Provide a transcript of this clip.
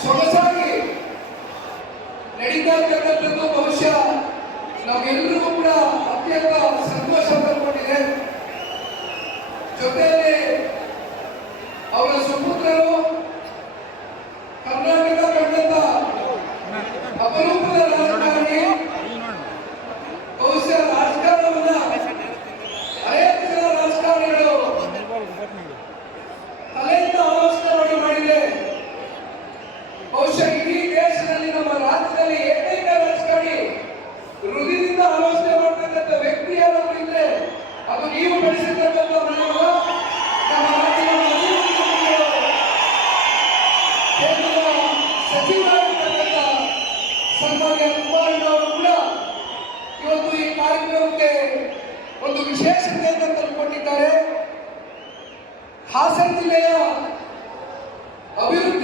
ಸೊಗಸಾಗಿ ನಡೀತಾ ಇರ್ತಕ್ಕಂಥದ್ದು ಬಹುಶಃ ನಮಗೆಲ್ಲರಿಗೂ ಕೂಡ ಅತ್ಯಂತ ಸಂತೋಷ ತಂದುಕೊಂಡಿದೆ ಜೊತೆ ಬಹುಶಃ ಇಡೀ ದೇಶದಲ್ಲಿ ನಮ್ಮ ರಾಜ್ಯದಲ್ಲಿ ಏಕೈಕ ರಾಜಕಾರಣಿ, ಹೃದಯದಿಂದ ಆಲೋಚನೆ ಮಾಡ್ತಕ್ಕಂಥ ವ್ಯಕ್ತಿ ಯಾರಾದ್ರೂ ಇದ್ರೆ ಅದು ನೀವು ಬೆಳೆಸಿರ್ತಕ್ಕಂಥ ಮನೆಯಲ್ಲ ನಮ್ಮ ರಾಜ್ಯದ ಕೇಂದ್ರದ ಸಚಿವರಾಗಿರ್ತಕ್ಕಂಥ ಕೂಡ ಇವತ್ತು ಈ ಕಾರ್ಯಕ್ರಮಕ್ಕೆ ಒಂದು ವಿಶೇಷತೆ ವಿಶೇಷತೆಯನ್ನು ತಂದುಕೊಂಡಿದ್ದಾರೆ ಹಾಸನ ಜಿಲ್ಲೆಯ ಅಭಿವೃದ್ಧಿ